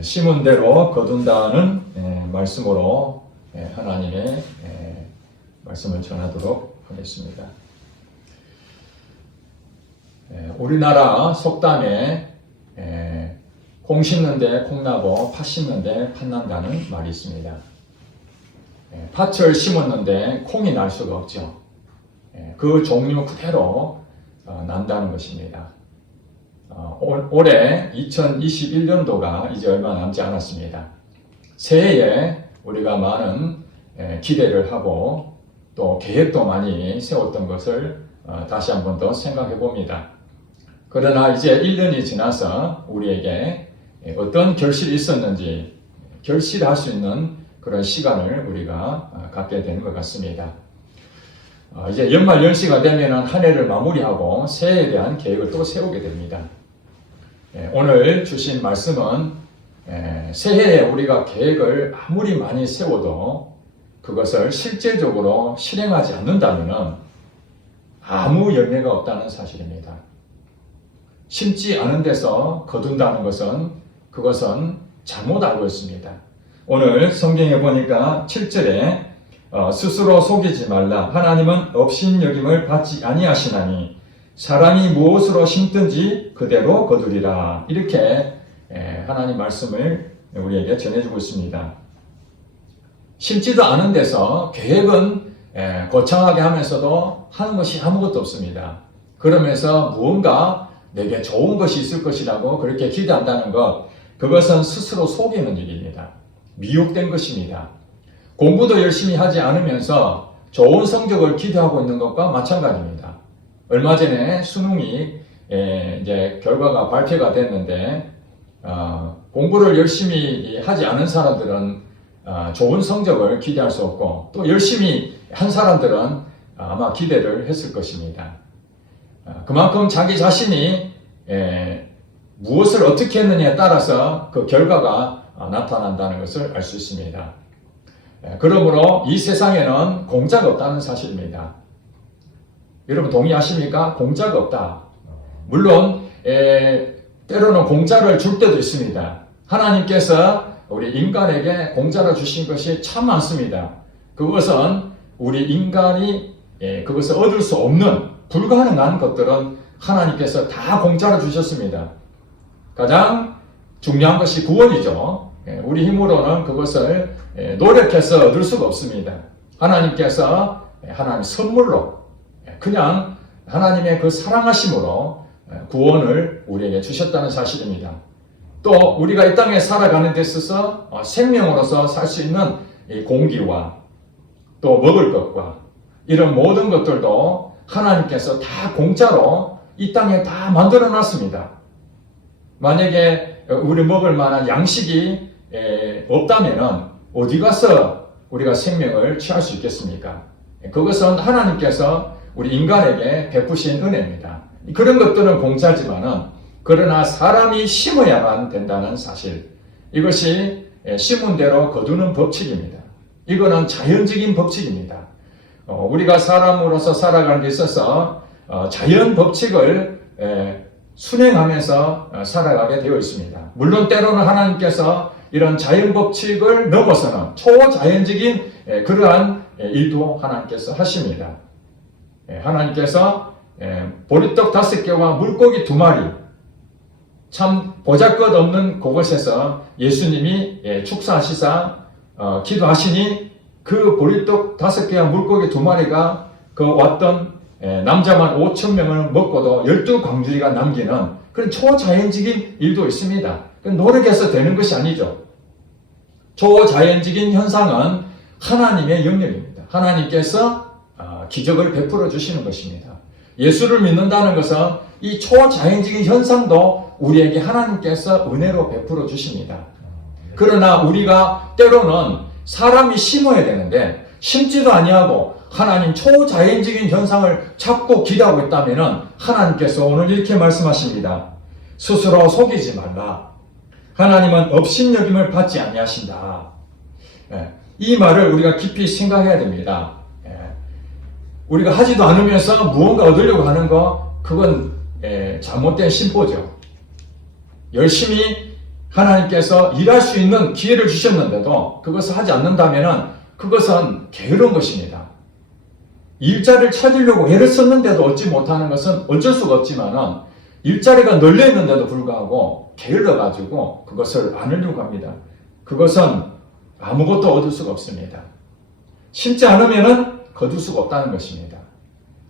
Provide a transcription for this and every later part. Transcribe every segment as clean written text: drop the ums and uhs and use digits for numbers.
심은 대로 거둔다는 말씀으로 하나님의 말씀을 전하도록 하겠습니다. 우리나라 속담에 콩 심는데 콩나고 팥 심는데 팥난다는 말이 있습니다. 팥을 심었는데 콩이 날 수가 없죠. 그 종류 그대로 난다는 것입니다. 올해 2021년도가 이제 얼마 남지 않았습니다. 새해에 우리가 많은 기대를 하고 또 계획도 많이 세웠던 것을 다시 한 번 더 생각해 봅니다. 그러나 이제 1년이 지나서 우리에게 어떤 결실이 있었는지 결실할 수 있는 그런 시간을 우리가 갖게 되는 것 같습니다. 이제 연말 연시가 되면 한 해를 마무리하고 새해에 대한 계획을 또 세우게 됩니다. 오늘 주신 말씀은 새해에 우리가 계획을 아무리 많이 세워도 그것을 실제적으로 실행하지 않는다면 아무 열매가 없다는 사실입니다. 심지 않은 데서 거둔다는 것은 그것은 잘못 알고 있습니다. 오늘 성경에 보니까 7절에 스스로 속이지 말라. 하나님은 업신여김을 받지 아니하시나니 사람이 무엇으로 심든지 그대로 거두리라. 이렇게 하나님 말씀을 우리에게 전해주고 있습니다. 심지도 않은 데서 계획은 거창하게 하면서도 하는 것이 아무것도 없습니다. 그러면서 무언가 내게 좋은 것이 있을 것이라고 그렇게 기대한다는 것, 그것은 스스로 속이는 일입니다. 미혹된 것입니다. 공부도 열심히 하지 않으면서 좋은 성적을 기대하고 있는 것과 마찬가지입니다. 얼마 전에 수능이 이제 결과가 발표가 됐는데 공부를 열심히 하지 않은 사람들은 좋은 성적을 기대할 수 없고 또 열심히 한 사람들은 아마 기대를 했을 것입니다. 그만큼 자기 자신이 무엇을 어떻게 했느냐에 따라서 그 결과가 나타난다는 것을 알 수 있습니다. 그러므로 이 세상에는 공짜가 없다는 사실입니다. 여러분 동의하십니까? 공짜가 없다. 물론 때로는 공짜를 줄 때도 있습니다. 하나님께서 우리 인간에게 공짜로 주신 것이 참 많습니다. 그것은 우리 인간이 그것을 얻을 수 없는 불가능한 것들은 하나님께서 다 공짜로 주셨습니다. 가장 중요한 것이 구원이죠. 우리 힘으로는 그것을 노력해서 얻을 수가 없습니다. 하나님께서 하나님 선물로 그냥 하나님의 그 사랑하심으로 구원을 우리에게 주셨다는 사실입니다. 또 우리가 이 땅에 살아가는 데 있어서 생명으로서 살 수 있는 공기와 또 먹을 것과 이런 모든 것들도 하나님께서 다 공짜로 이 땅에 다 만들어 놨습니다. 만약에 우리 먹을 만한 양식이 없다면 어디 가서 우리가 생명을 취할 수 있겠습니까? 그것은 하나님께서 우리 인간에게 베푸신 은혜입니다. 그런 것들은 공짜지만은 그러나 사람이 심어야만 된다는 사실, 이것이 심은 대로 거두는 법칙입니다. 이거는 자연적인 법칙입니다. 우리가 사람으로서 살아가는 데 있어서 자연 법칙을 순행하면서 살아가게 되어 있습니다. 물론 때로는 하나님께서 이런 자연 법칙을 넘어서는 초자연적인 그러한 일도 하나님께서 하십니다. 하나님께서 보리떡 5개와 물고기 2마리, 참 보잘것없는 그곳에서 예수님이 축사하시사 기도하시니 그 보리떡 5개와 물고기 2마리가 그 왔던 남자만 5,000명을 먹고도 12광주리가 남기는 그런 초자연적인 일도 있습니다. 노력해서 되는 것이 아니죠. 초자연적인 현상은 하나님의 영역입니다. 하나님께서 기적을 베풀어 주시는 것입니다. 예수를 믿는다는 것은 이 초자연적인 현상도 우리에게 하나님께서 은혜로 베풀어 주십니다. 그러나 우리가 때로는 사람이 심어야 되는데 심지도 아니하고 하나님 초자연적인 현상을 찾고 기대하고 있다면 하나님께서 오늘 이렇게 말씀하십니다. 스스로 속이지 말라. 하나님은 업신여김을 받지 아니하신다. 이 말을 우리가 깊이 생각해야 됩니다. 우리가 하지도 않으면서 무언가 얻으려고 하는 거, 그건 잘못된 심보죠. 열심히 하나님께서 일할 수 있는 기회를 주셨는데도 그것을 하지 않는다면 그것은 게으른 것입니다. 일자리를 찾으려고 애를 썼는데도 얻지 못하는 것은 어쩔 수가 없지만은 일자리가 널려 있는데도 불구하고 게을러가지고 그것을 안 하려고 합니다. 그것은 아무것도 얻을 수가 없습니다. 심지 않으면은 거둘 수가 없다는 것입니다.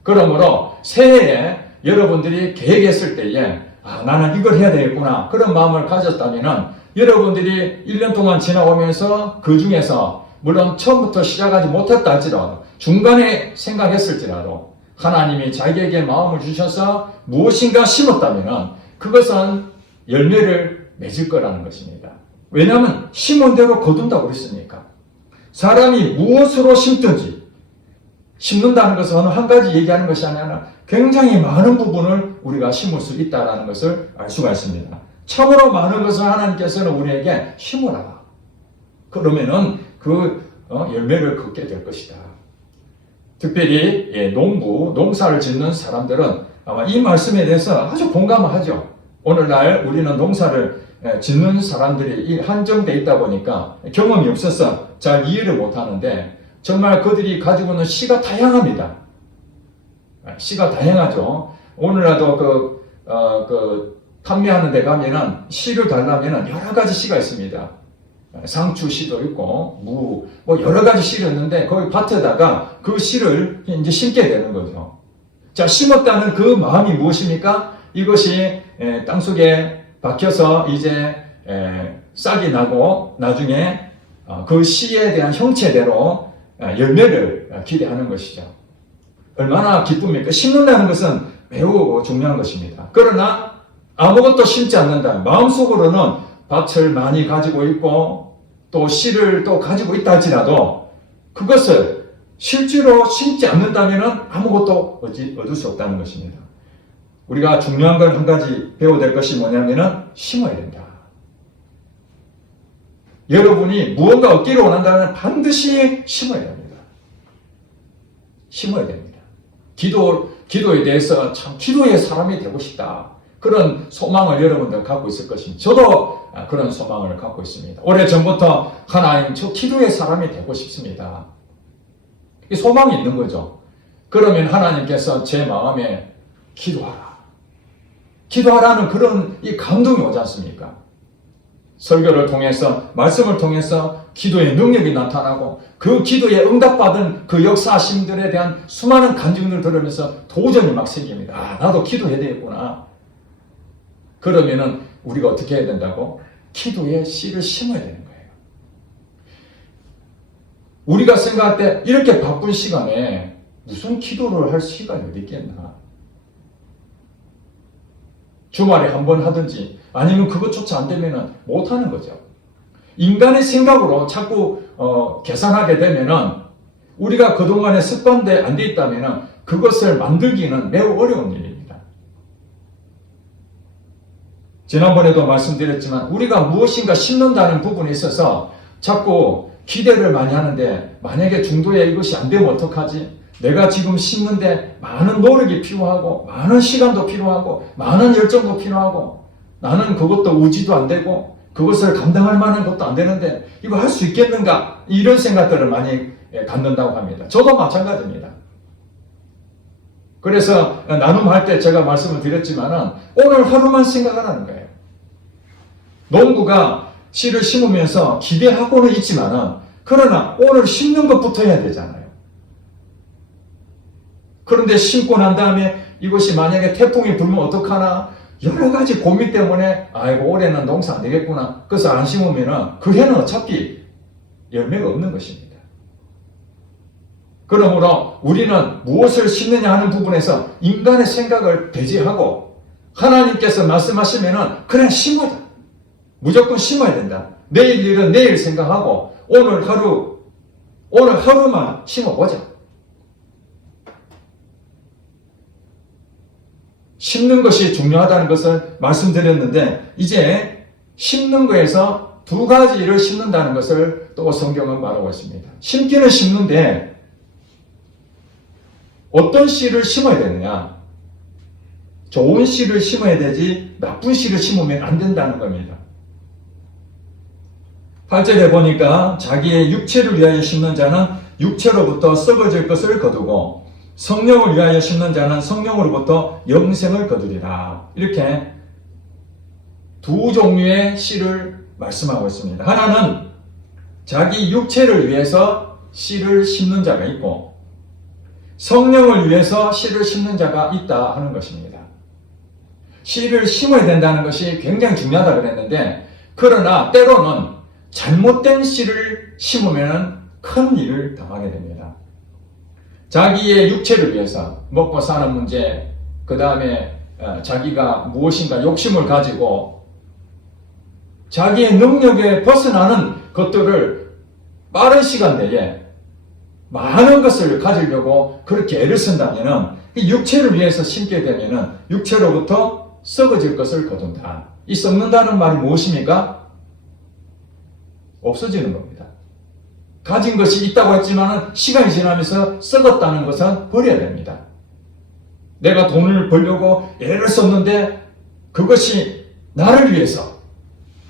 그러므로 새해에 여러분들이 계획했을 때에 나는 이걸 해야 되겠구나 그런 마음을 가졌다면 여러분들이 1년 동안 지나오면서 그 중에서 물론 처음부터 시작하지 못했다 할지라도 중간에 생각했을지라도 하나님이 자기에게 마음을 주셔서 무엇인가 심었다면 그것은 열매를 맺을 거라는 것입니다. 왜냐하면 심은 대로 거둔다고 그랬으니까. 사람이 무엇으로 심든지 심는다는 것은 한 가지 얘기하는 것이 아니라 굉장히 많은 부분을 우리가 심을 수 있다는 것을 알 수가 있습니다. 참으로 많은 것을 하나님께서는 우리에게 심으라. 그러면은 열매를 걷게 될 것이다. 특별히 농사를 짓는 사람들은 아마 이 말씀에 대해서 아주 공감을 하죠. 오늘날 우리는 농사를 짓는 사람들이 한정되어 있다 보니까 경험이 없어서 잘 이해를 못하는데 정말 그들이 가지고 있는 씨가 다양합니다. 씨가 다양하죠. 오늘날도 판매하는 데 가면은 씨를 달라면은 여러 가지 씨가 있습니다. 상추 씨도 있고 무 여러 가지 씨를 있는데 거기 밭에다가 그 씨를 이제 심게 되는 거죠. 자, 심었다는 그 마음이 무엇입니까? 이것이 땅속에 박혀서 이제 싹이 나고 나중에 그 씨에 대한 형체대로 열매를 기대하는 것이죠. 얼마나 기쁩니까? 심는다는 것은 매우 중요한 것입니다. 그러나 아무것도 심지 않는다. 마음속으로는 밭을 많이 가지고 있고 또 씨를 또 가지고 있다 할지라도 그것을 실제로 심지 않는다면 아무것도 얻을 수 없다는 것입니다. 우리가 중요한 걸 한 가지 배워야 될 것이 뭐냐면은 심어야 된다. 여러분이 무언가 얻기를 원한다면 반드시 심어야 됩니다. 심어야 됩니다. 기도에 대해서 참 기도의 사람이 되고 싶다. 그런 소망을 여러분들 갖고 있을 것입니다. 저도 그런 소망을 갖고 있습니다. 오래전부터 하나님 저 기도의 사람이 되고 싶습니다. 이 소망이 있는 거죠. 그러면 하나님께서 제 마음에 기도하라. 기도하라는 그런 이 감동이 오지 않습니까? 설교를 통해서 말씀을 통해서 기도의 능력이 나타나고 그 기도에 응답받은 그 역사심들에 대한 수많은 간증을 들으면서 도전이 막 생깁니다. 나도 기도해야 되겠구나. 그러면은 우리가 어떻게 해야 된다고? 기도의 씨를 심어야 되는 거예요. 우리가 생각할 때 이렇게 바쁜 시간에 무슨 기도를 할 시간이 어디 있겠나? 주말에 한 번 하든지 아니면 그것조차 안 되면 못하는 거죠. 인간의 생각으로 자꾸 계산하게 되면은 우리가 그동안에 습관돼 안 돼 있다면 그것을 만들기는 매우 어려운 일입니다. 지난번에도 말씀드렸지만 우리가 무엇인가 심는다는 부분에 있어서 자꾸 기대를 많이 하는데 만약에 중도에 이것이 안 되면 어떡하지? 내가 지금 심는데 많은 노력이 필요하고 많은 시간도 필요하고 많은 열정도 필요하고 나는 그것도 의지도 안 되고 그것을 감당할 만한 것도 안 되는데 이거 할 수 있겠는가? 이런 생각들을 많이 갖는다고 합니다. 저도 마찬가지입니다. 그래서 나눔할 때 제가 말씀을 드렸지만은 오늘 하루만 생각하라는 거예요. 농부가 씨를 심으면서 기대하고는 있지만은 그러나 오늘 심는 것부터 해야 되잖아요. 그런데 심고 난 다음에 이것이 만약에 태풍이 불면 어떡하나 여러 가지 고민 때문에 아이고 올해는 농사 안 되겠구나. 그래서 안 심으면은 그 해는 어차피 열매가 없는 것입니다. 그러므로 우리는 무엇을 심느냐 하는 부분에서 인간의 생각을 배제하고 하나님께서 말씀하시면은 그냥 심어야 무조건 심어야 된다. 내일 일은 내일 생각하고 오늘 하루만 심어보자. 심는 것이 중요하다는 것을 말씀드렸는데 이제 심는 거에서 두 가지를 심는다는 것을 또 성경은 말하고 있습니다. 심기는 심는데 어떤 씨를 심어야 되느냐? 좋은 씨를 심어야 되지 나쁜 씨를 심으면 안 된다는 겁니다. 8절에 보니까 자기의 육체를 위하여 심는 자는 육체로부터 썩어질 것을 거두고 성령을 위하여 심는 자는 성령으로부터 영생을 거두리라. 이렇게 두 종류의 씨를 말씀하고 있습니다. 하나는 자기 육체를 위해서 씨를 심는 자가 있고 성령을 위해서 씨를 심는 자가 있다 하는 것입니다. 씨를 심어야 된다는 것이 굉장히 중요하다 그랬는데, 그러나 때로는 잘못된 씨를 심으면 큰 일을 당하게 됩니다. 자기의 육체를 위해서 먹고 사는 문제, 그 다음에 자기가 무엇인가 욕심을 가지고 자기의 능력에 벗어나는 것들을 빠른 시간 내에 많은 것을 가지려고 그렇게 애를 쓴다면 육체를 위해서 심게 되면 육체로부터 썩어질 것을 거둔다. 이 썩는다는 말이 무엇입니까? 없어지는 겁니다. 가진 것이 있다고 했지만 시간이 지나면서 썩었다는 것은 버려야 됩니다. 내가 돈을 벌려고 애를 썼는데 그것이 나를 위해서,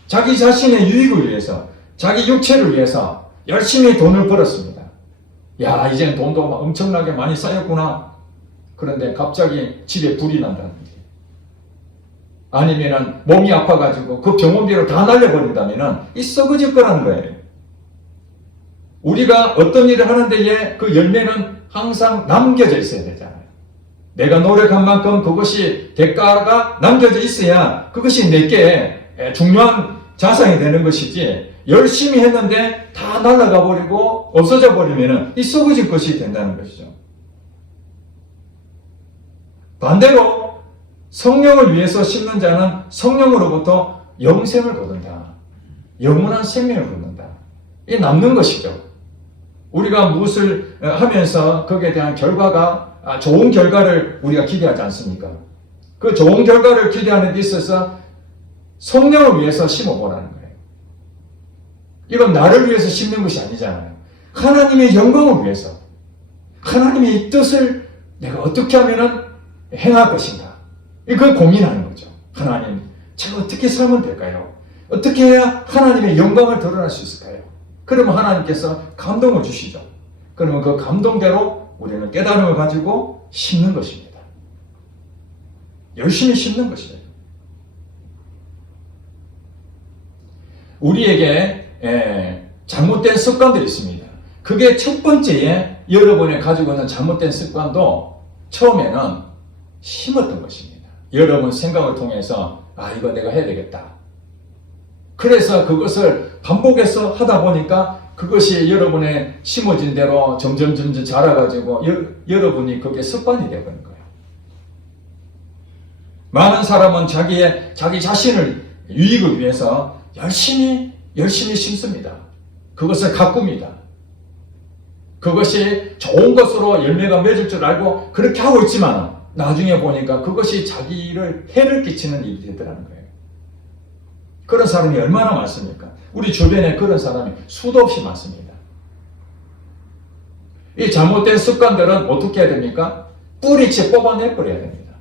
자기 자신의 유익을 위해서, 자기 육체를 위해서 열심히 돈을 벌었습니다. 야, 이제는 돈도 엄청나게 많이 쌓였구나. 그런데 갑자기 집에 불이 난다는 거지. 아니면은 몸이 아파가지고 그 병원비로 다 날려버린다면은 이 썩어질 거라는 거예요. 우리가 어떤 일을 하는 데에 그 열매는 항상 남겨져 있어야 되잖아요. 내가 노력한 만큼 그것이 대가가 남겨져 있어야 그것이 내게 중요한 자산이 되는 것이지, 열심히 했는데 다 날아가 버리고 없어져 버리면 이 썩어질 것이 된다는 것이죠. 반대로 성령을 위해서 심는 자는 성령으로부터 영생을 거둔다. 영원한 생명을 거둔다. 이게 남는 것이죠. 우리가 무엇을 하면서 거기에 대한 결과가 좋은 결과를 우리가 기대하지 않습니까? 그 좋은 결과를 기대하는 데 있어서 성령을 위해서 심어보라는 거예요. 이건 나를 위해서 심는 것이 아니잖아요. 하나님의 영광을 위해서, 하나님의 뜻을 내가 어떻게 하면 행할 것인가, 이걸 고민하는 거죠. 하나님, 제가 어떻게 살면 될까요? 어떻게 해야 하나님의 영광을 드러낼 수 있을까요? 그러면 하나님께서 감동을 주시죠. 그러면 그 감동대로 우리는 깨달음을 가지고 심는 것입니다. 열심히 심는 것이에요. 우리에게 잘못된 습관들이 있습니다. 그게 첫 번째에 여러분이 가지고 있는 잘못된 습관도 처음에는 심었던 것입니다. 여러분 생각을 통해서 이거 내가 해야 되겠다. 그래서 그것을 반복해서 하다 보니까 그것이 여러분의 심어진 대로 점점 자라가지고 여러분이 그게 습관이 되어버린 거예요. 많은 사람은 자기 자신을 유익을 위해서 열심히 심습니다. 그것을 가꿉니다. 그것이 좋은 것으로 열매가 맺을 줄 알고 그렇게 하고 있지만 나중에 보니까 그것이 자기를 해를 끼치는 일이 되더라는 거예요. 그런 사람이 얼마나 많습니까? 우리 주변에 그런 사람이 수도 없이 많습니다. 이 잘못된 습관들은 어떻게 해야 됩니까? 뿌리째 뽑아내버려야 됩니다.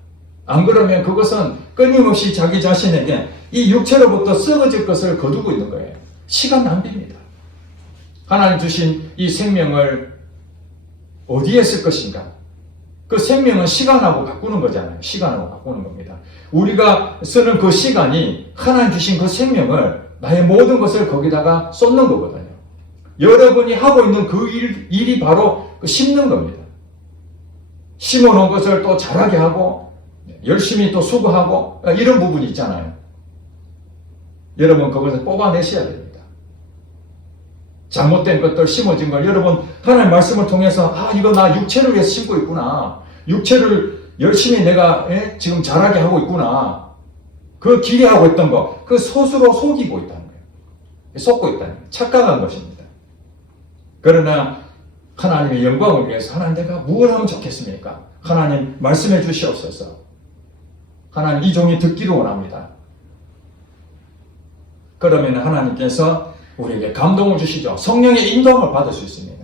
안 그러면 그것은 끊임없이 자기 자신에게 이 육체로부터 썩어질 것을 거두고 있는 거예요. 시간 낭비입니다. 하나님 주신 이 생명을 어디에 쓸 것인가? 그 생명은 시간하고 바꾸는 거잖아요. 시간하고 바꾸는 겁니다. 우리가 쓰는 그 시간이 하나님 주신 그 생명을, 나의 모든 것을 거기다가 쏟는 거거든요. 여러분이 하고 있는 그 일이 바로 그 심는 겁니다. 심어놓은 것을 또 자라게 하고 열심히 또 수고하고 이런 부분이 있잖아요. 여러분 그것을 뽑아내셔야 됩니다. 잘못된 것들, 심어진 걸 여러분 하나님 말씀을 통해서 이거 나 육체를 위해서 심고 있구나. 육체를 열심히 내가 지금 자라게 하고 있구나. 그 기대하고 있던 거, 그 스스로 속이고 있다는 거예요. 속고 있다는 거예요. 착각한 것입니다. 그러나 하나님의 영광을 위해서 하나님 내가 무엇을 하면 좋겠습니까? 하나님 말씀해 주시옵소서. 하나님 이 종이 듣기를 원합니다. 그러면 하나님께서 우리에게 감동을 주시죠. 성령의 인도함을 받을 수 있습니다.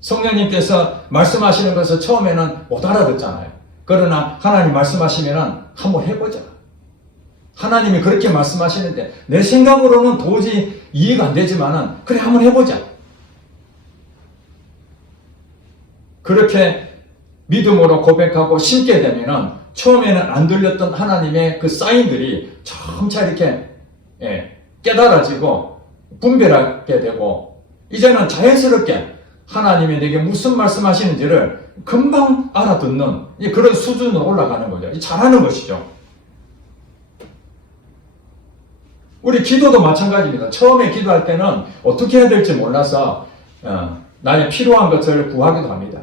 성령님께서 말씀하시는 것을 처음에는 못 알아듣잖아요. 그러나 하나님 말씀하시면 한번 해보자. 하나님이 그렇게 말씀하시는데 내 생각으로는 도저히 이해가 안 되지만은 그래 한번 해보자. 그렇게 믿음으로 고백하고 심게 되면은 처음에는 안 들렸던 하나님의 그 사인들이 점차 이렇게 깨달아지고 분별하게 되고 이제는 자연스럽게 하나님이 내게 무슨 말씀하시는지를 금방 알아듣는 그런 수준으로 올라가는 거죠. 잘하는 것이죠. 우리 기도도 마찬가지입니다. 처음에 기도할 때는 어떻게 해야 될지 몰라서 나의 필요한 것을 구하기도 합니다.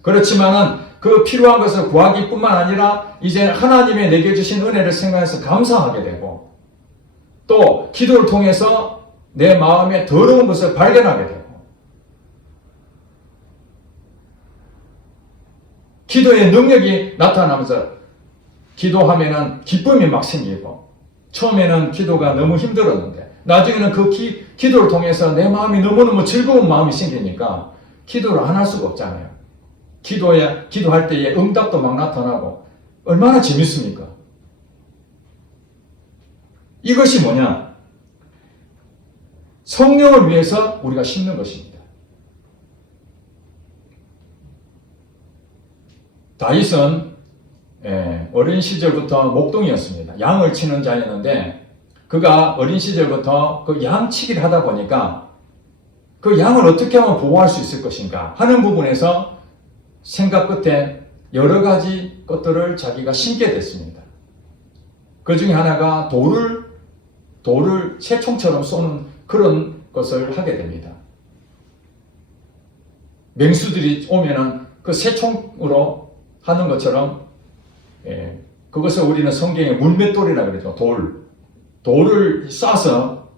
그렇지만은 그 필요한 것을 구하기뿐만 아니라 이제 하나님의 내게 주신 은혜를 생각해서 감사하게 되고 또 기도를 통해서 내 마음에 더러운 것을 발견하게 되고 기도의 능력이 나타나면서 기도하면은 기쁨이 막 생기고 처음에는 기도가 너무 힘들었는데 나중에는 그 기도를 통해서 내 마음이 너무너무 즐거운 마음이 생기니까 기도를 안 할 수가 없잖아요. 기도할 때에 응답도 막 나타나고 얼마나 재밌습니까? 이것이 뭐냐? 성령을 위해서 우리가 심는 것입니다. 다윗은 어린 시절부터 목동이었습니다. 양을 치는 자였는데 그가 어린 시절부터 그 양치기를 하다 보니까 그 양을 어떻게 하면 보호할 수 있을 것인가 하는 부분에서 생각 끝에 여러 가지 것들을 자기가 심게 됐습니다. 그 중에 하나가 돌을 새총처럼 쏘는 그런 것을 하게 됩니다. 맹수들이 오면은 그 새총으로 하는 것처럼 그것을 우리는 성경에 물맷돌이라고 그러죠. 돌을 쏴서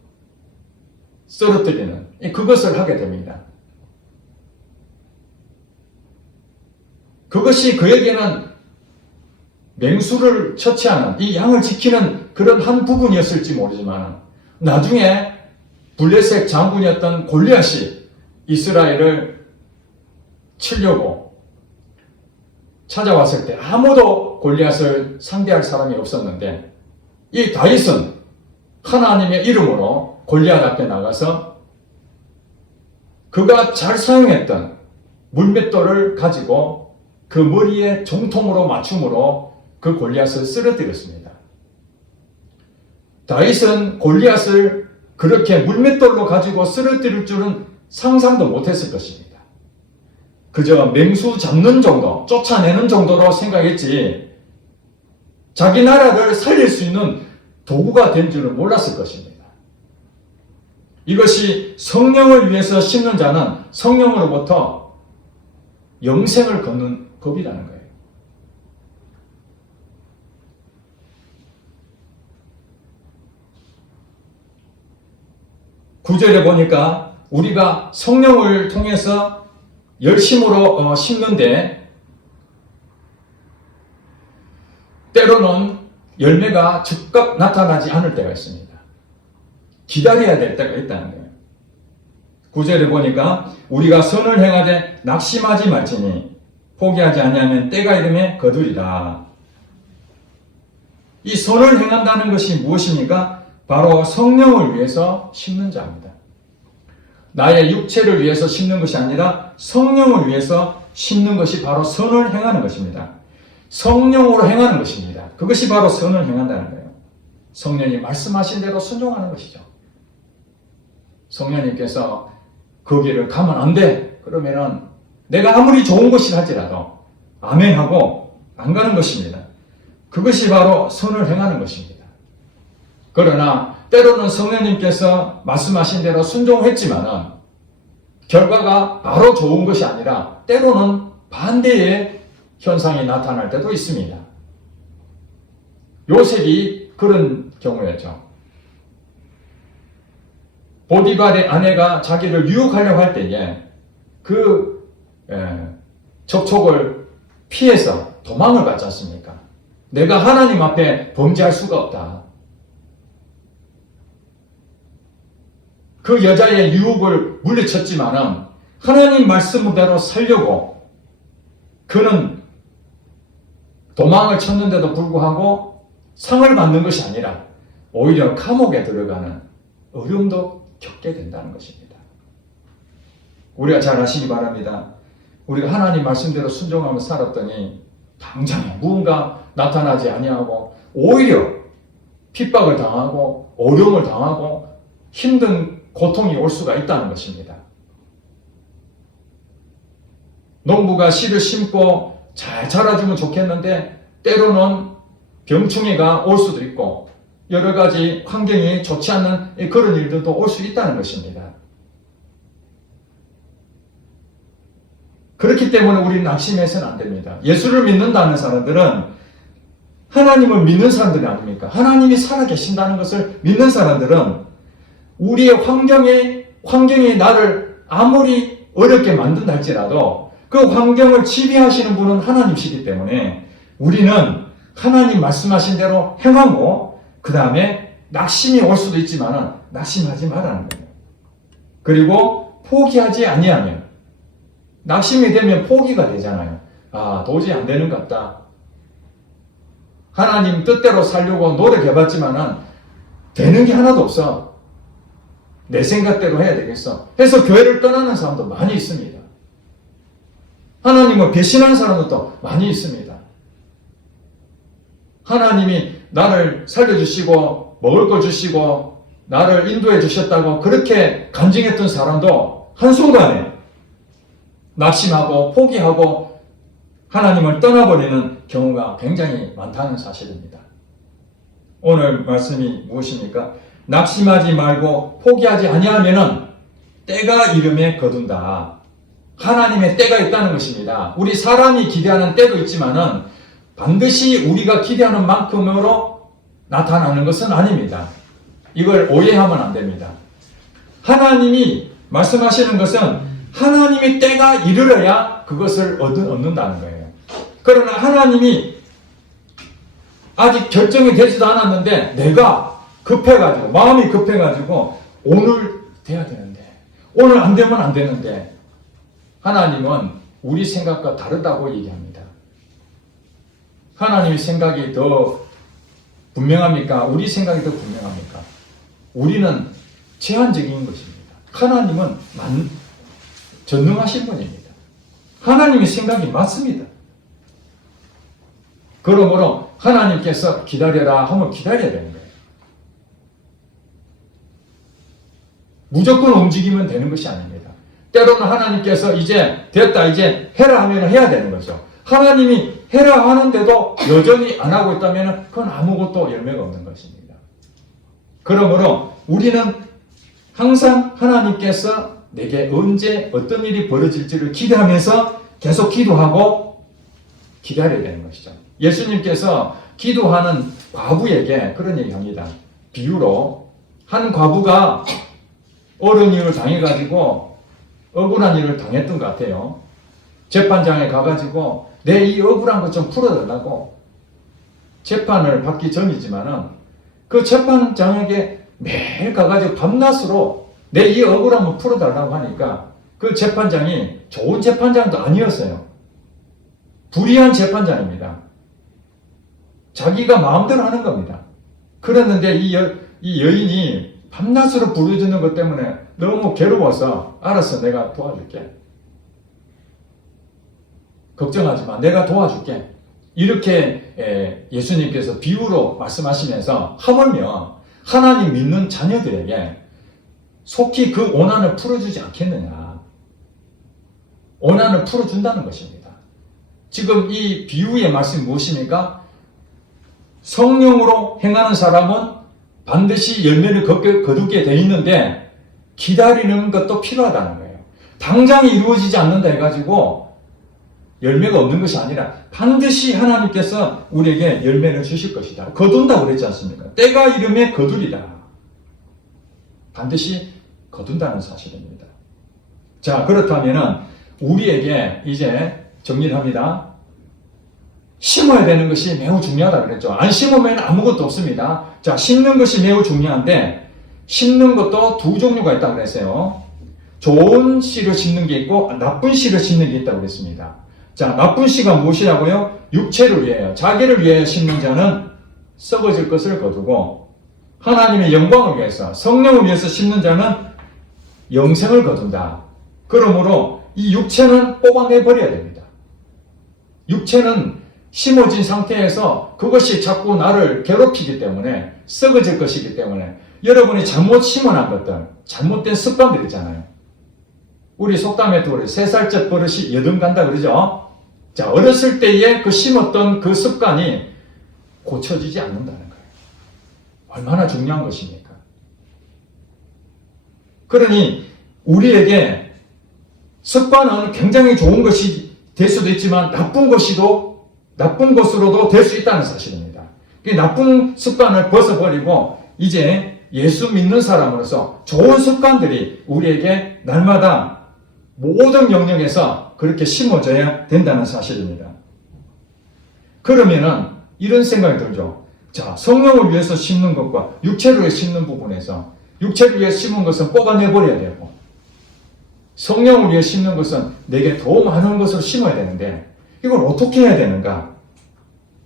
쓰러뜨리는 그것을 하게 됩니다. 그것이 그에게는 맹수를 처치하는 이 양을 지키는 그런 한 부분이었을지 모르지만 나중에 블레셋 장군이었던 골리앗이 이스라엘을 치려고 찾아왔을 때 아무도 골리앗을 상대할 사람이 없었는데 이 다윗은 하나님의 이름으로 골리앗 앞에 나가서 그가 잘 사용했던 물맷돌을 가지고 그 머리에 정통으로 맞춤으로 그 골리앗을 쓰러뜨렸습니다. 다윗은 골리앗을 그렇게 물맷돌로 가지고 쓰러뜨릴 줄은 상상도 못했을 것입니다. 그저 맹수 잡는 정도, 쫓아내는 정도로 생각했지 자기 나라를 살릴 수 있는 도구가 된 줄은 몰랐을 것입니다. 이것이 성령을 위해서 심는 자는 성령으로부터 영생을 걷는 법이라는 거예요. 9절에 보니까 우리가 성령을 통해서 열심으로 심는데 때로는 열매가 즉각 나타나지 않을 때가 있습니다. 기다려야 될 때가 있다는 거예요. 9절에 보니까 우리가 선을 행하되 낙심하지 말지니 포기하지 아니하면 때가 이르매 거두리라. 이 선을 행한다는 것이 무엇입니까? 바로 성령을 위해서 심는 자입니다. 나의 육체를 위해서 심는 것이 아니라 성령을 위해서 심는 것이 바로 선을 행하는 것입니다. 성령으로 행하는 것입니다. 그것이 바로 선을 행한다는 거예요. 성령이 말씀하신 대로 순종하는 것이죠. 성령님께서 거기를 가면 안 돼. 그러면은 내가 아무리 좋은 것이라 할지라도 아멘하고 안 가는 것입니다. 그것이 바로 선을 행하는 것입니다. 그러나 때로는 성령님께서 말씀하신 대로 순종했지만은 결과가 바로 좋은 것이 아니라 때로는 반대의 현상이 나타날 때도 있습니다. 요셉이 그런 경우였죠. 보디발의 아내가 자기를 유혹하려고 할 때에 그 접촉을 피해서 도망을 갔지 않습니까? 내가 하나님 앞에 범죄할 수가 없다. 그 여자의 유혹을 물리쳤지만은 하나님 말씀대로 살려고 그는 도망을 쳤는데도 불구하고 상을 받는 것이 아니라 오히려 감옥에 들어가는 어려움도 겪게 된다는 것입니다. 우리가 잘 아시기 바랍니다. 우리가 하나님 말씀대로 순종하며 살았더니 당장에 무언가 나타나지 아니하고 오히려 핍박을 당하고 어려움을 당하고 힘든 고통이 올 수가 있다는 것입니다. 농부가 씨를 심고 잘 자라주면 좋겠는데 때로는 병충해가 올 수도 있고 여러 가지 환경이 좋지 않는 그런 일들도 올 수 있다는 것입니다. 그렇기 때문에 우리는 낙심해서는 안 됩니다. 예수를 믿는다는 사람들은 하나님을 믿는 사람들이 아닙니까? 하나님이 살아계신다는 것을 믿는 사람들은 우리의 환경이 나를 아무리 어렵게 만든다 할지라도 그 환경을 지배하시는 분은 하나님이시기 때문에 우리는 하나님 말씀하신 대로 행하고 그 다음에 낙심이 올 수도 있지만 낙심하지 말라는 거예요. 그리고 포기하지 아니하면 낙심이 되면 포기가 되잖아요. 아, 도저히 안 되는 것 같다. 하나님 뜻대로 살려고 노력해봤지만은 되는 게 하나도 없어. 내 생각대로 해야 되겠어. 해서 교회를 떠나는 사람도 많이 있습니다. 하나님을 배신하는 사람도 많이 있습니다. 하나님이 나를 살려주시고 먹을 거 주시고 나를 인도해 주셨다고 그렇게 간증했던 사람도 한순간에 낙심하고 포기하고 하나님을 떠나버리는 경우가 굉장히 많다는 사실입니다. 오늘 말씀이 무엇입니까? 낙심하지 말고 포기하지 아니하면은 때가 이름에 거둔다. 하나님의 때가 있다는 것입니다. 우리 사람이 기대하는 때도 있지만은 반드시 우리가 기대하는 만큼으로 나타나는 것은 아닙니다. 이걸 오해하면 안 됩니다. 하나님이 말씀하시는 것은 하나님의 때가 이르러야 그것을 얻는다는 거예요. 그러나 하나님이 아직 결정이 되지도 않았는데 내가 급해가지고 마음이 급해가지고 오늘 돼야 되는데 오늘 안 되면 안 되는데 하나님은 우리 생각과 다르다고 얘기합니다. 하나님의 생각이 더 분명합니까? 우리 생각이 더 분명합니까? 우리는 제한적인 것입니다. 하나님은 전능하신 분입니다. 하나님의 생각이 맞습니다. 그러므로 하나님께서 기다려라 하면 기다려야 되는 거예요. 무조건 움직이면 되는 것이 아닙니다. 때로는 하나님께서 이제 됐다 이제 해라 하면 해야 되는 거죠. 하나님이 해라 하는데도 여전히 안 하고 있다면 그건 아무것도 열매가 없는 것입니다. 그러므로 우리는 항상 하나님께서 내게 언제 어떤 일이 벌어질지를 기대하면서 계속 기도하고 기다려야 되는 것이죠. 예수님께서 기도하는 과부에게 그런 얘기합니다. 비유로 한 과부가 어려운 일을 당해가지고 억울한 일을 당했던 것 같아요. 재판장에 가가지고 내 이 억울한 것 좀 풀어달라고 재판을 받기 전이지만은 그 재판장에게 매일 가가지고 밤낮으로 내 이 억울함을 풀어달라고 하니까 그 재판장이 좋은 재판장도 아니었어요. 불의한 재판장입니다. 자기가 마음대로 하는 겁니다. 그랬는데 이 여인이 밤낮으로 부르짖는 것 때문에 너무 괴로워서 알았어 내가 도와줄게. 걱정하지 마. 내가 도와줄게. 이렇게 예수님께서 비유로 말씀하시면서 하물며 하나님 믿는 자녀들에게 속히 그 원한을 풀어주지 않겠느냐. 원한을 풀어준다는 것입니다. 지금 이 비유의 말씀이 무엇입니까? 성령으로 행하는 사람은 반드시 열매를 거두게 돼 있는데 기다리는 것도 필요하다는 거예요. 당장 이루어지지 않는다 해가지고 열매가 없는 것이 아니라 반드시 하나님께서 우리에게 열매를 주실 것이다. 거둔다고 그랬지 않습니까? 때가 이름에 거두리라. 반드시 거둔다는 사실입니다. 자, 그렇다면 우리에게 이제 정리를 합니다. 심어야 되는 것이 매우 중요하다 그랬죠. 안 심으면 아무것도 없습니다. 자, 심는 것이 매우 중요한데 심는 것도 두 종류가 있다고 그랬어요. 좋은 씨를 심는 게 있고 나쁜 씨를 심는 게 있다고 그랬습니다. 자, 나쁜 씨가 무엇이라고요? 육체를 위하여, 자기를 위하여 심는 자는 썩어질 것을 거두고 하나님의 영광을 위해서 성령을 위해서 심는 자는 영생을 거둔다. 그러므로 이 육체는 뽑아내 버려야 됩니다. 육체는 심어진 상태에서 그것이 자꾸 나를 괴롭히기 때문에 썩어질 것이기 때문에 여러분이 잘못 심어놓은 것들, 잘못된 습관들 있잖아요. 우리 속담에도 우리 3살째 버릇이 여든 간다 그러죠. 자, 어렸을 때에 그 심었던 그 습관이 고쳐지지 않는다는 거예요. 얼마나 중요한 것입니까? 그러니 우리에게 습관은 굉장히 좋은 것이 될 수도 있지만 나쁜 것으로도 될 수 있다는 사실입니다. 그 나쁜 습관을 벗어버리고 이제 예수 믿는 사람으로서 좋은 습관들이 우리에게 날마다 모든 영역에서 그렇게 심어져야 된다는 사실입니다. 그러면은 이런 생각이 들죠. 자, 성령을 위해서 심는 것과 육체를 위해 심는 부분에서 육체를 위해 심은 것은 뽑아내버려야 되고 성령을 위해 심는 것은 내게 더 많은 것을 심어야 되는데 이걸 어떻게 해야 되는가?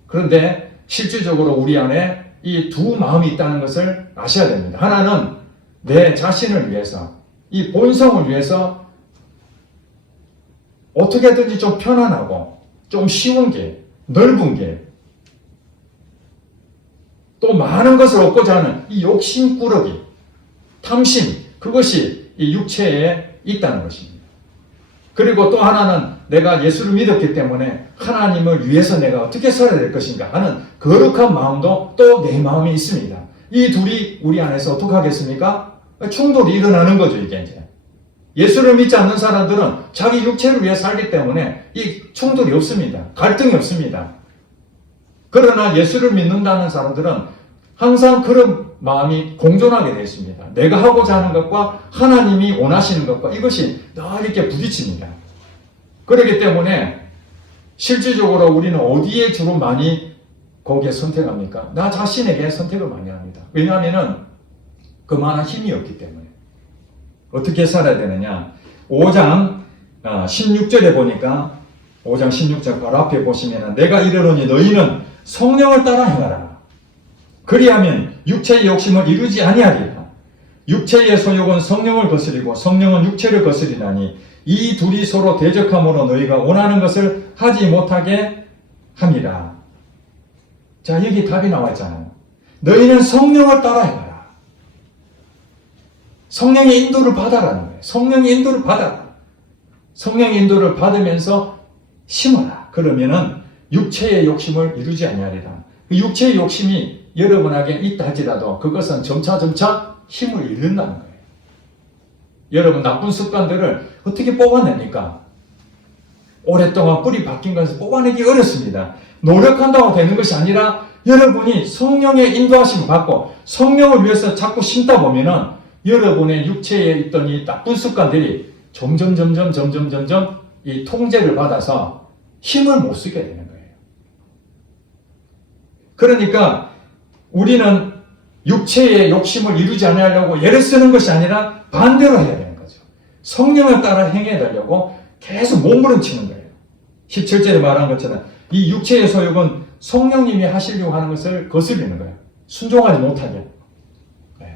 그런데 실질적으로 우리 안에 이 두 마음이 있다는 것을 아셔야 됩니다. 하나는 내 자신을 위해서 이 본성을 위해서 어떻게든지 좀 편안하고 좀 쉬운 길, 넓은 길, 또 많은 것을 얻고자 하는 이 욕심꾸러기, 탐심, 그것이 이 육체에 있다는 것입니다. 그리고 또 하나는 내가 예수를 믿었기 때문에 하나님을 위해서 내가 어떻게 살아야 될 것인가 하는 거룩한 마음도 또 내 마음에 있습니다. 이 둘이 우리 안에서 어떻게 하겠습니까? 충돌이 일어나는 거죠, 이게 이제. 예수를 믿지 않는 사람들은 자기 육체를 위해 살기 때문에 이 충돌이 없습니다. 갈등이 없습니다. 그러나 예수를 믿는다는 사람들은 항상 그런 마음이 공존하게 되어 있습니다. 내가 하고자 하는 것과 하나님이 원하시는 것과 이것이 늘 이렇게 부딪힙니다. 그렇기 때문에 실질적으로 우리는 어디에 주로 많이 거기에 선택합니까? 나 자신에게 선택을 많이 합니다. 왜냐하면 그만한 힘이 없기 때문에. 어떻게 살아야 되느냐? 5장 16절에 보니까 5장 16절 바로 앞에 보시면 내가 이르노니 너희는 성령을 따라 행하라. 그리하면 육체의 욕심을 이루지 아니하리라. 육체의 소욕은 성령을 거스리고 성령은 육체를 거스리나니 이 둘이 서로 대적함으로 너희가 원하는 것을 하지 못하게 함이라. 자, 여기 답이 나와 있잖아요. 너희는 성령을 따라 행하라. 성령의 인도를 받아라는 거예요. 성령의 인도를 받아라. 성령의 인도를 받으면서 심어라. 그러면은 육체의 욕심을 이루지 아니하리라. 그 육체의 욕심이 여러분에게 있다 할지라도 그것은 점차 힘을 잃는다는 거예요. 여러분 나쁜 습관들을 어떻게 뽑아냅니까? 오랫동안 뿌리 박힌 것을 뽑아내기 어렵습니다. 노력한다고 되는 것이 아니라 여러분이 성령의 인도하심을 받고 성령을 위해서 자꾸 심다 보면은 여러분의 육체에 있던 이 나쁜 습관들이 점점 이 통제를 받아서 힘을 못 쓰게 되는 거예요. 그러니까 우리는 육체의 욕심을 이루지 않으려고 애를 쓰는 것이 아니라 반대로 해야 되는 거죠. 성령을 따라 행해 달려고 계속 몸부림치는 거예요. 17절에 말한 것처럼 이 육체의 소욕은 성령님이 하시려고 하는 것을 거스르는 거예요. 순종하지 못하게.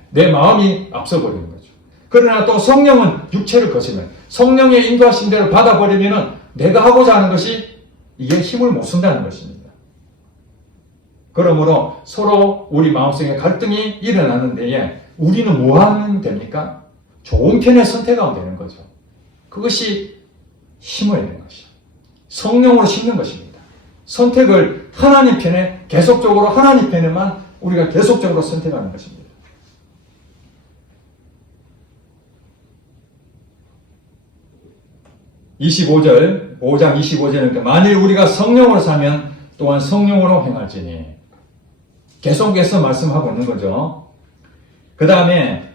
내 마음이 앞서버리는 거죠. 그러나 또 성령은 육체를 거스르면 성령의 인도하신 대로 받아버리면 내가 하고자 하는 것이 이게 힘을 못 쓴다는 것입니다. 그러므로 서로 우리 마음속에 갈등이 일어나는 데에 우리는 뭐 하면 됩니까? 좋은 편의 선택하면 되는 거죠. 그것이 힘을 내는 것이죠. 성령으로 심는 것입니다. 선택을 하나님 편에 계속적으로 하나님 편에만 우리가 계속적으로 선택하는 것입니다. (25절) 5장 25절은 만일 우리가 성령으로 사면 또한 성령으로 행할지니 계속해서 말씀하고 있는 거죠. 그 다음에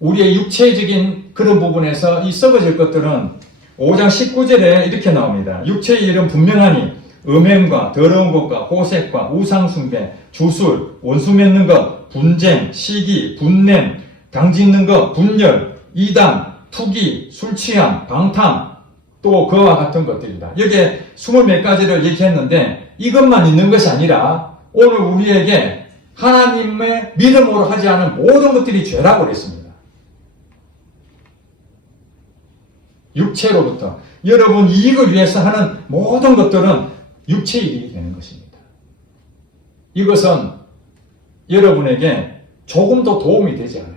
우리의 육체적인 그런 부분에서 이 썩어질 것들은 5장 19절에 이렇게 나옵니다. 육체의 일은 분명하니 음행과 더러운 것과 호색과 우상숭배, 주술, 원수 맺는 것, 분쟁, 시기, 분냄, 당짓는 것, 분열, 이단, 투기, 술취함, 방탕, 또 그와 같은 것들이다. 여기에 20몇 가지를 얘기했는데 이것만 있는 것이 아니라 오늘 우리에게 하나님의 믿음으로 하지 않은 모든 것들이 죄라고 그랬습니다. 육체로부터 여러분 이익을 위해서 하는 모든 것들은 육체의 일이 되는 것입니다. 이것은 여러분에게 조금도 도움이 되지 않아요.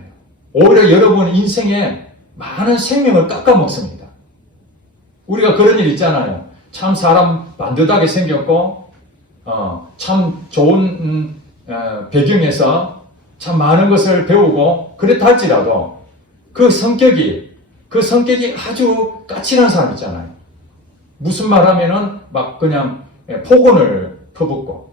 오히려 여러분 인생에 많은 생명을 깎아먹습니다. 우리가 그런 일 있잖아요. 참 사람 반듯하게 생겼고 참 좋은 배경에서 참 많은 것을 배우고 그랬다 할지라도 그 성격이 아주 까칠한 사람 있잖아요. 무슨 말 하면은 막 그냥 폭언을 퍼붓고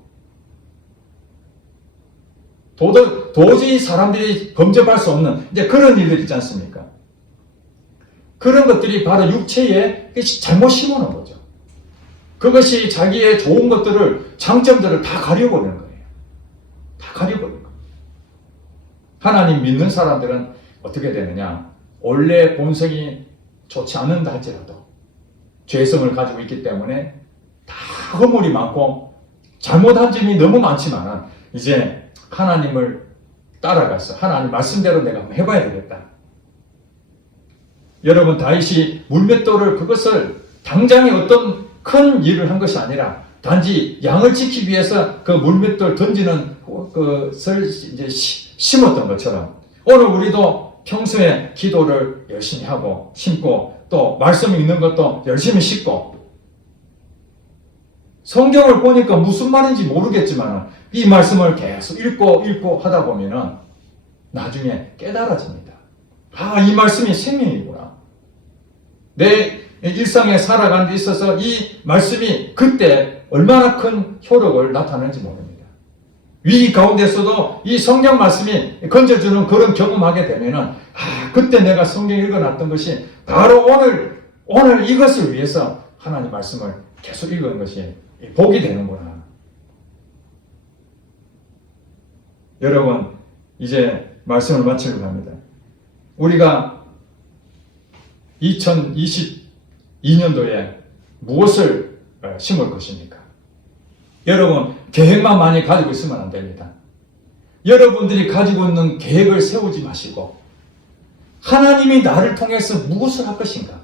도저히 사람들이 범접할 수 없는 이제 그런 일들 있지 않습니까? 그런 것들이 바로 육체에 잘못 심어놓은 거죠. 그것이 자기의 좋은 것들을, 장점들을 다 가려버리는 거예요. 다 가려버리는 거예요. 하나님 믿는 사람들은 어떻게 되느냐? 원래 본성이 좋지 않는다 할지라도 죄성을 가지고 있기 때문에 다 허물이 많고 잘못한 점이 너무 많지만 이제 하나님을 따라가서 하나님 말씀대로 내가 한번 해봐야 되겠다. 여러분 다윗이 물맷돌을 그것을 당장에 어떤 큰 일을 한 것이 아니라 단지 양을 지키기 위해서 그 물맷돌 던지는 것을 이제 심었던 것처럼 오늘 우리도 평소에 기도를 열심히 하고 심고 또 말씀 읽는 것도 열심히 심고 성경을 보니까 무슨 말인지 모르겠지만 이 말씀을 계속 읽고 하다 보면은 나중에 깨달아집니다. 아, 이 말씀이 생명이구나. 내 일상에 살아가는 데 있어서 이 말씀이 그때 얼마나 큰 효력을 나타내는지 모릅니다. 위기 가운데서도 이 성경 말씀이 건져주는 그런 경험하게 되면은 아, 그때 내가 성경 읽어놨던 것이 바로 오늘 이것을 위해서 하나님 말씀을 계속 읽은 것이 복이 되는구나. 여러분 이제 말씀을 마치려고 합니다. 우리가 2022년도에 무엇을 심을 것입니까? 여러분 계획만 많이 가지고 있으면 안 됩니다. 여러분들이 가지고 있는 계획을 세우지 마시고 하나님이 나를 통해서 무엇을 할 것인가?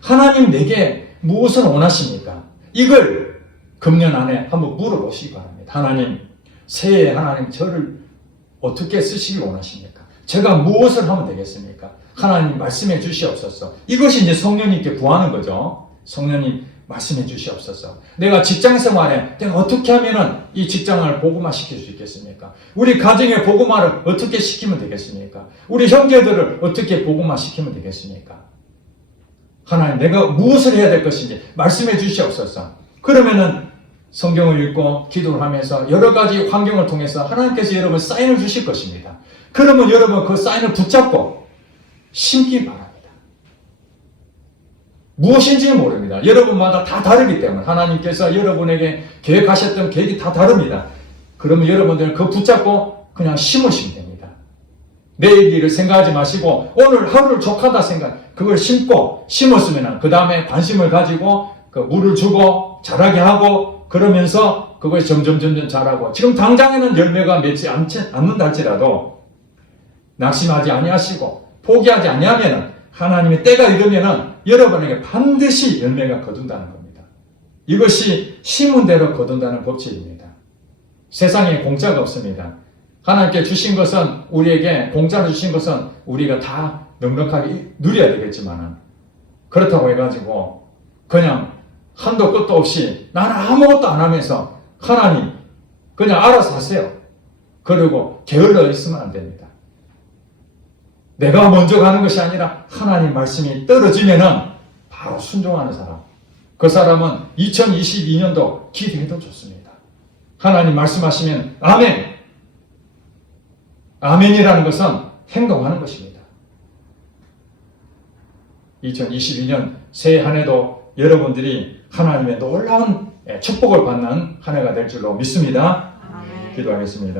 하나님 내게 무엇을 원하십니까? 이걸 금년 안에 한번 물어보시기 바랍니다. 하나님, 새해에 하나님 저를 어떻게 쓰시길 원하십니까? 제가 무엇을 하면 되겠습니까? 하나님 말씀해 주시옵소서. 이것이 이제 성령님께 구하는 거죠. 성령님 말씀해 주시옵소서. 내가 직장 생활에 내가 어떻게 하면은 이 직장을 복음화 시킬 수 있겠습니까? 우리 가정의 복음화를 어떻게 시키면 되겠습니까? 우리 형제들을 어떻게 복음화 시키면 되겠습니까? 하나님 내가 무엇을 해야 될 것인지 말씀해 주시옵소서. 그러면은 성경을 읽고 기도를 하면서 여러 가지 환경을 통해서 하나님께서 여러분 사인을 주실 것입니다. 그러면 여러분 그 사인을 붙잡고 심기 바랍니다. 무엇인지 모릅니다. 여러분마다 다 다르기 때문에 하나님께서 여러분에게 계획하셨던 계획이 다 다릅니다. 그러면 여러분들은 그거 붙잡고 그냥 심으시면 됩니다. 내일 일을 생각하지 마시고 오늘 하루를 족하다 그걸 심었으면 그 다음에 관심을 가지고 그 물을 주고 자라게 하고 그러면서 그것이 점점 자라고 지금 당장에는 열매가 맺지 않는다 할지라도 낙심하지 아니하시고 포기하지 아니하면 하나님의 때가 이르면은 여러분에게 반드시 열매가 거둔다는 겁니다. 이것이 심은 대로 거둔다는 법칙입니다. 세상에 공짜가 없습니다. 하나님께 주신 것은 우리에게 공짜로 주신 것은 우리가 다 넉넉하게 누려야 되겠지만 그렇다고 해가지고 그냥 한도 끝도 없이 나는 아무것도 안 하면서 하나님 그냥 알아서 하세요. 그리고 게을러 있으면 안 됩니다. 내가 먼저 가는 것이 아니라 하나님 말씀이 떨어지면은 바로 순종하는 사람. 그 사람은 2022년도 기대해도 좋습니다. 하나님 말씀하시면 아멘. 아멘이라는 것은 행동하는 것입니다. 2022년 새해 한 해도 여러분들이 하나님의 놀라운 축복을 받는 한 해가 될 줄로 믿습니다. 기도하겠습니다.